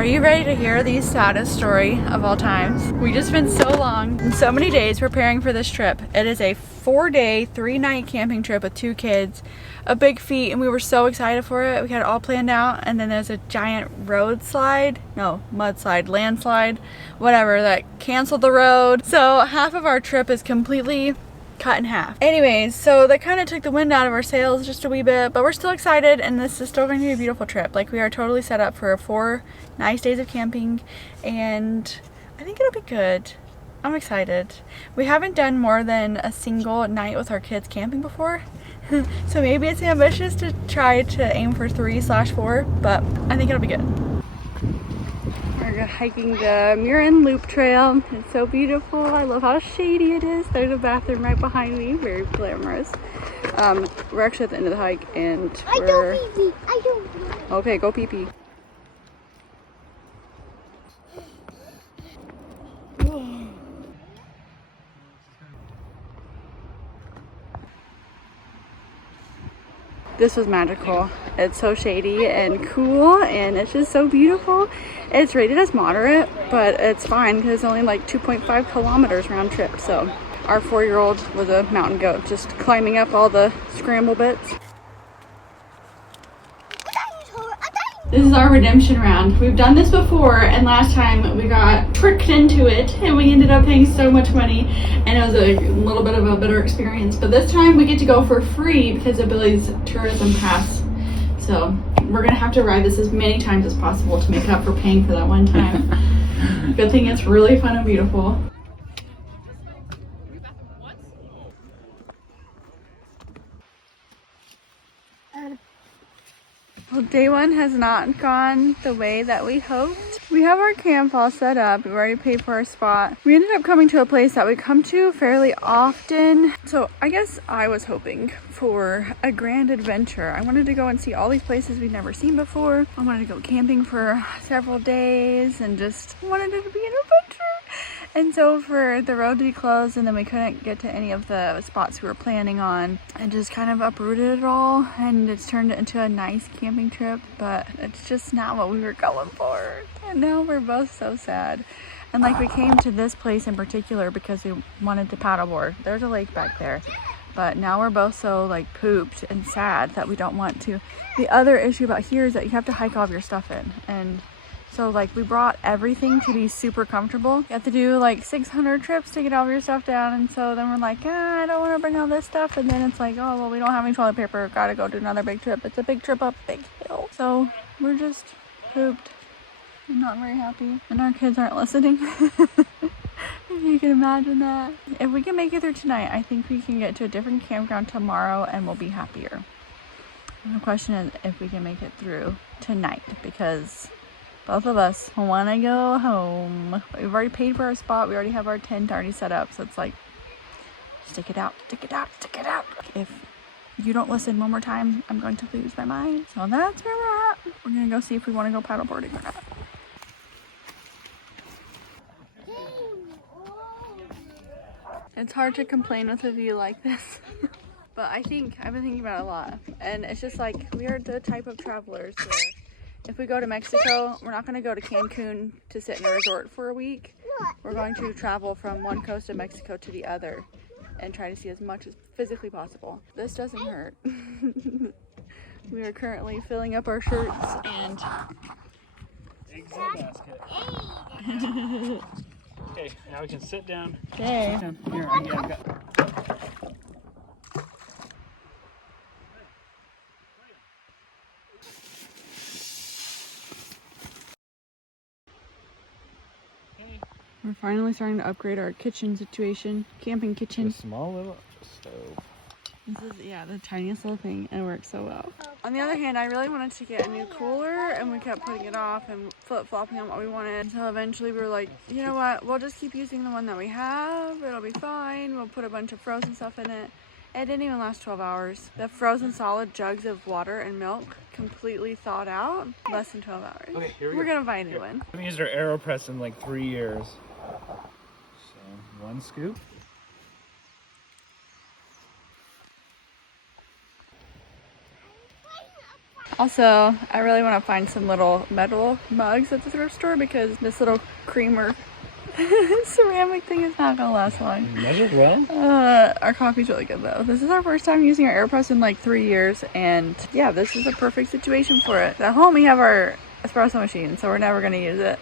Are you ready to hear the saddest story of all times? We just spent so long and so many days preparing for this trip. It is a 4-day, 3-night camping trip with 2 kids. A big feat, and we were so excited for it. We had it all planned out, and then there's a giant mudslide, landslide, whatever, that canceled the road. So half of our trip is completely cut in half. Anyways, so that kind of took the wind out of our sails just a wee bit, but we're still excited, and this is still going to be a beautiful trip. Like, we are totally set up for 4 nice days of camping, and I think it'll be good. I'm excited. We haven't done more than a single night with our kids camping before, so maybe it's ambitious to try to aim for 3/4, but I think it'll be good. We're hiking the Lillooet Loop trail. It's so beautiful. I love how shady it is. There's a bathroom right behind me. Very glamorous. We're actually at the end of the hike, and we're... I don't. Okay, go pee pee. This was magical. It's so shady and cool, and it's just so beautiful. It's rated as moderate, but it's fine because it's only like 2.5 kilometers round trip. So our 4-year-old was a mountain goat, just climbing up all the scramble bits. This is our redemption round. We've done this before, and last time we got tricked into it, and we ended up paying so much money, and it was a little bit of a bitter experience. But this time we get to go for free because of Billy's tourism pass. So we're gonna have to ride this as many times as possible to make up for paying for that one time. Good thing it's really fun and beautiful. Well, day 1 has not gone the way that we hoped. We have our camp all set up. We've already paid for our spot. We ended up coming to a place that we come to fairly often. So I guess I was hoping for a grand adventure. I wanted to go and see all these places we've never seen before. I wanted to go camping for several days and just wanted it to be an adventure. And so for the road to be closed, and then we couldn't get to any of the spots we were planning on, and just kind of uprooted it all, and it's turned into a nice camping trip, but it's just not what we were going for. And now we're both so sad. And like, we came to this place in particular because we wanted to paddleboard. There's a lake back there, but now we're both so like pooped and sad that we don't want to. The other issue about here is that you have to hike all of your stuff in, and so like, we brought everything to be super comfortable. You have to do like 600 trips to get all of your stuff down, and so then we're like, I don't want to bring all this stuff, and then it's like, oh well, we don't have any toilet paper, gotta go do another big trip. It's a big trip up a big hill, so we're just pooped. I'm not very happy, and our kids aren't listening. If you can imagine that. If we can make it through tonight, I think we can get to a different campground tomorrow and we'll be happier. And the question is if we can make it through tonight, because both of us want to go home. We've already paid for our spot. We already have our tent already set up. So it's like, stick it out, stick it out, stick it out. If you don't listen one more time, I'm going to lose my mind. So that's where we're at. We're going to go see if we want to go paddleboarding or not. It's hard to complain with a view like this. But I've been thinking about it a lot. And it's just like, we are the type of travelers where if we go to Mexico, we're not going to go to Cancun to sit in a resort for a week. We're going to travel from one coast of Mexico to the other and try to see as much as physically possible. This doesn't hurt. We are currently filling up our shirts and... Eggs in a basket. Okay, now we can sit down. Okay. Here, I've got... We're finally starting to upgrade our kitchen situation. Camping kitchen. A small little stove. This is, yeah, the tiniest little thing, and it works so well. On the other hand, I really wanted to get a new cooler, and we kept putting it off and flip-flopping on what we wanted. Until eventually we were like, you know what, we'll just keep using the one that we have. It'll be fine. We'll put a bunch of frozen stuff in it. It didn't even last 12 hours. The frozen solid jugs of water and milk completely thawed out. Less than 12 hours. Okay, here we go. We're gonna find a new one. I haven't used our AeroPress in like 3 years. So, 1 scoop. Also, I really want to find some little metal mugs at the thrift store because this little creamer ceramic thing is not gonna last long. Measured well. Our coffee's really good though. This is our first time using our AirPress in like 3 years, and yeah, this is a perfect situation for it. At home we have our espresso machine, so we're never gonna use it.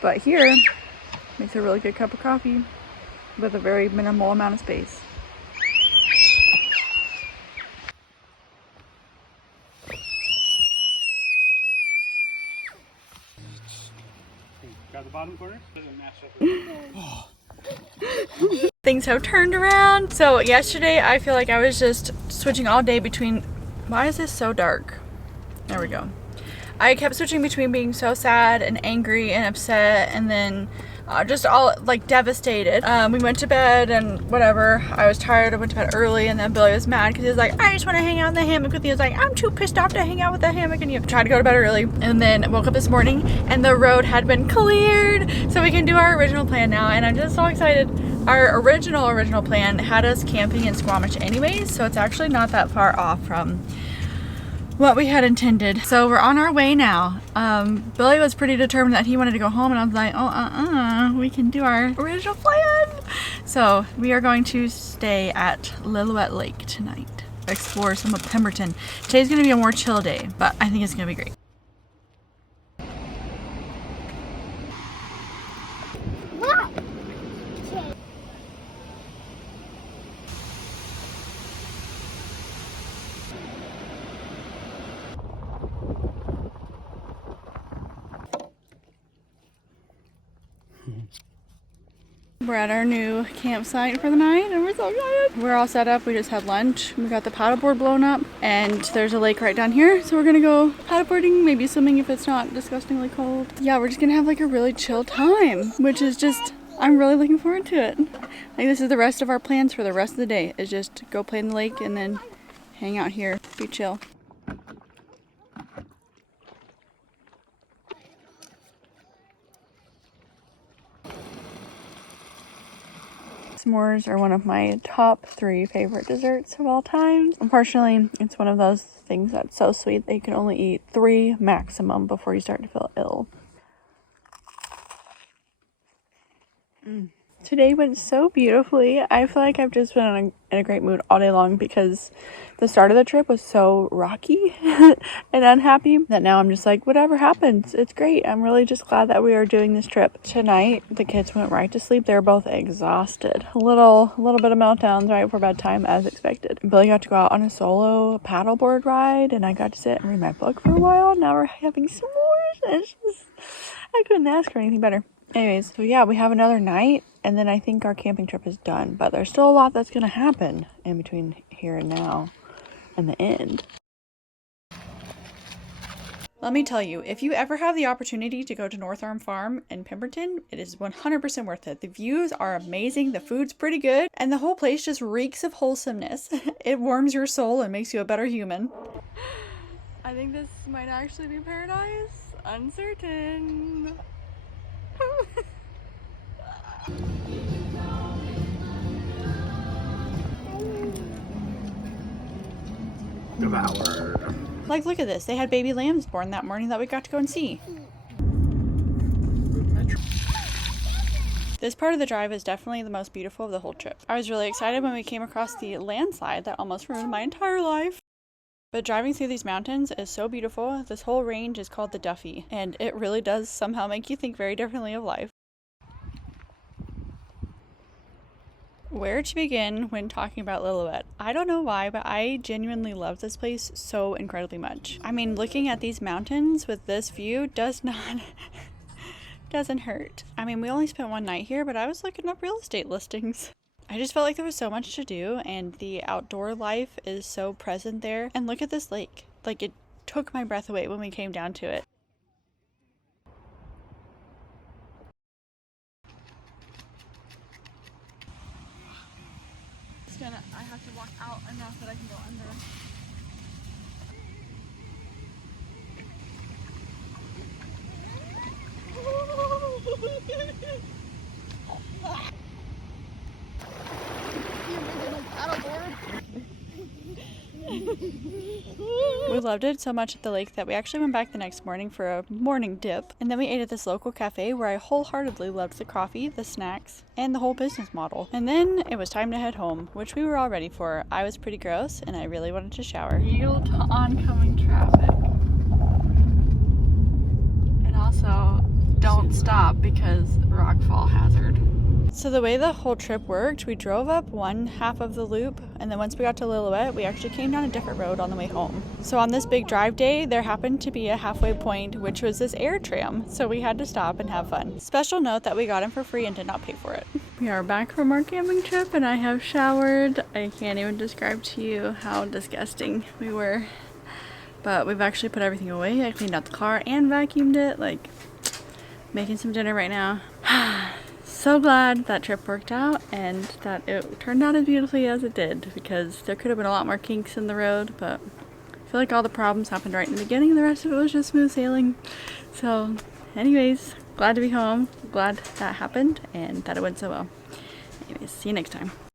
But here, makes a really good cup of coffee with a very minimal amount of space. Got the bottom corner? Things have turned around. So yesterday I feel like I was just switching all day between, why is this so dark? There we go. I kept switching between being so sad and angry and upset, and then just all like devastated. We went to bed and whatever. I was tired. I went to bed early, and then Billy was mad because he was like, I just want to hang out in the hammock with you. I was like, I'm too pissed off to hang out with the hammock, and you tried to go to bed early. And then woke up this morning and the road had been cleared, so we can do our original plan now, and I'm just so excited. Our original plan had us camping in Squamish anyways, so it's actually not that far off from what we had intended. So we're on our way now. Billy was pretty determined that he wanted to go home, and I was like, oh, we can do our original plan. So we are going to stay at Lillooet Lake tonight, explore some of Pemberton. Today's gonna be a more chill day, but I think it's gonna be great. We're at our new campsite for the night, and we're so excited. We're all set up. We just had lunch. We got the paddleboard blown up, and there's a lake right down here. So we're gonna go paddleboarding, maybe swimming if it's not disgustingly cold. Yeah, we're just gonna have like a really chill time, which is just, I'm really looking forward to it. Like, this is the rest of our plans for the rest of the day, is just go play in the lake and then hang out here, be chill. S'mores are one of my top 3 favorite desserts of all time. Unfortunately, it's one of those things that's so sweet that you can only eat 3 maximum before you start to feel ill. Today went so beautifully. I feel like I've just been in a great mood all day long because the start of the trip was so rocky and unhappy that now I'm just like, whatever happens, it's great. I'm really just glad that we are doing this trip. Tonight, the kids went right to sleep. They were both exhausted. A little bit of meltdowns right before bedtime as expected. Billy got to go out on a solo paddleboard ride, and I got to sit and read my book for a while. Now we're having s'mores. It's just, I couldn't ask for anything better. Anyways, so yeah, we have another night, and then I think our camping trip is done, but there's still a lot that's going to happen in between here and now and the end. Let me tell you, if you ever have the opportunity to go to North Arm Farm in Pemberton, it is 100% worth it. The views are amazing, the food's pretty good, and the whole place just reeks of wholesomeness. It warms your soul and makes you a better human. I think this might actually be paradise. Uncertain. Devoured. Like, look at this. They had baby lambs born that morning that we got to go and see. This part of the drive is definitely the most beautiful of the whole trip. I was really excited when we came across the landslide that almost ruined my entire life. But driving through these mountains is so beautiful. This whole range is called the Duffy, and it really does somehow make you think very differently of life. Where to begin when talking about Lillooet? I don't know why, but I genuinely love this place so incredibly much. I mean, looking at these mountains with this view doesn't hurt. I mean, we only spent one night here, but I was looking up real estate listings. I just felt like there was so much to do, and the outdoor life is so present there. And look at this lake. Like, it took my breath away when we came down to it. I have to walk out enough that I can go under. We loved it so much at the lake that we actually went back the next morning for a morning dip. And then we ate at this local cafe where I wholeheartedly loved the coffee, the snacks, and the whole business model. And then it was time to head home, which we were all ready for. I was pretty gross and I really wanted to shower. Yield to oncoming traffic. And also don't stop because rockfall hazard. So the way the whole trip worked, we drove up one half of the loop, and then once we got to Lillooet, we actually came down a different road on the way home. So on this big drive day, there happened to be a halfway point, which was this air tram, so we had to stop and have fun. Special note that we got in for free and did not pay for it. We are back from our camping trip, and I have showered. I can't even describe to you how disgusting we were, but we've actually put everything away. I cleaned out the car and vacuumed it, like making some dinner right now. So glad that trip worked out and that it turned out as beautifully as it did, because there could have been a lot more kinks in the road, but I feel like all the problems happened right in the beginning. The rest of it was just smooth sailing. So anyways, glad to be home. Glad that happened and that it went so well. Anyways, see you next time.